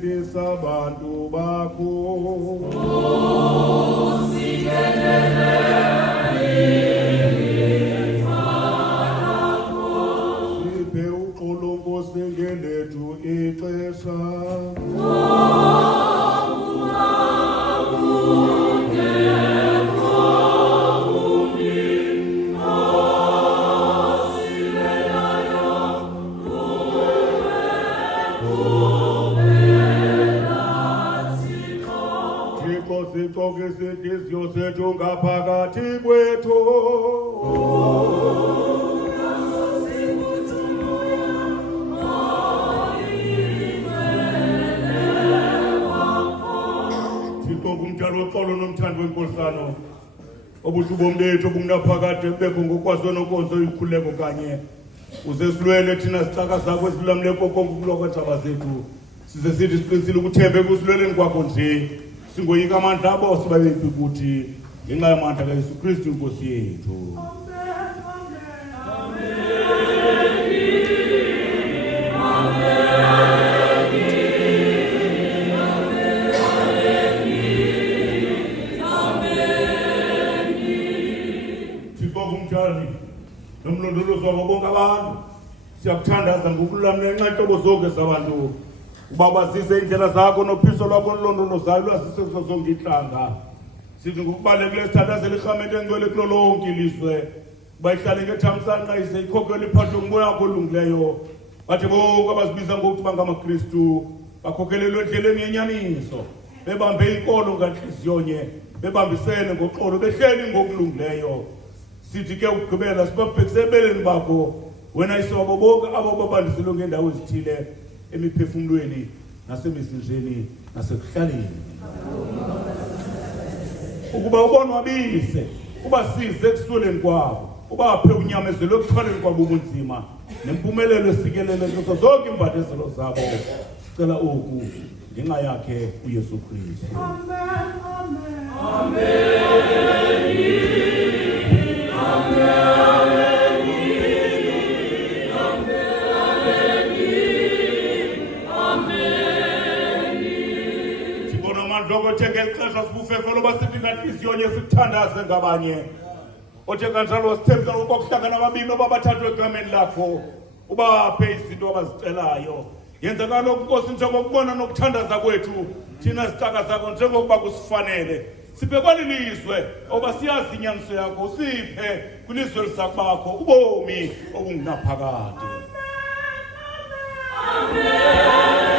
Sabantu bakho siphe uxolo Nkosi ngelethu ixesha Sixoke izinhliziyo zethu ngaphakathi kwethu Thixo kumdalo oxolo nomthando wenkosana obuhle ubomi bethu obungaphakathi kubekho ngokwazo nonkonzo ikhuleko kanye uze silwele thina sicaka zakho esilamle konke ukulokwenza zethu size sithi siqinisile ukuthembe kusilweleni kwakho nje singoyika amandla abo sibabephi ukuthi ngenxa yamandla kaYesu Kristu inkosi yethu. Thixo kumthandi nomlondolozi wabo bonke abantu siyakuthandaza ngokulamla inxaxheba zonke zabantu uba bazise indlela zakho nophiso lwakho olulondolozayo lwazise kuzo zonke inhlanga sithi ngokubalekile sithandazela irhamente engcwele kulo lonke ilizwe bayihlale ngethamsanqa ize ikhokhele iphathwe ngumoya wakho olungileyo bathi bonke abazibiza ngokuthi bangamakristu bakhokhelelwe endleleni yenyaniso bebambe inkolo ngantliziyonye bebambisene ngoxolo behleli ngokulungileyo sithi ke ukugqibela sibabhekise ebeleni bakho wena iswabo bonke abo babandiselwe ngendawo ezithile emiphefumulweni nasemizinjeni nasekuhlaleni ukuba ubonwabise ubasize ekusweleni kwabo ubaphe unyamezelo ekuthwaleni kwabo ubunzima nempumelelo esikelele kuzo zonke imbathezelo zabo sicela oku ngenxa yakhe uYesu Kristu. Amen. Amen. Amen. Lokothenga ixesha sibufefe loba sithi ngantliziyonye sikuthandaze ngabanye othe kanjalo sithemba ukuba kuhlangana ababini obabathathwe egameni lakho ubaphe izinto abazicelayo yenza kaloku Nkosi njengokubona nokuthandaza kwethu thina sicaka zakho njengokuba kusifanele siphe kwalilizwe oba siyazi inyaniso yakho siphe kwilizwe lisakubakho ubomi obungunaphakade. Amen.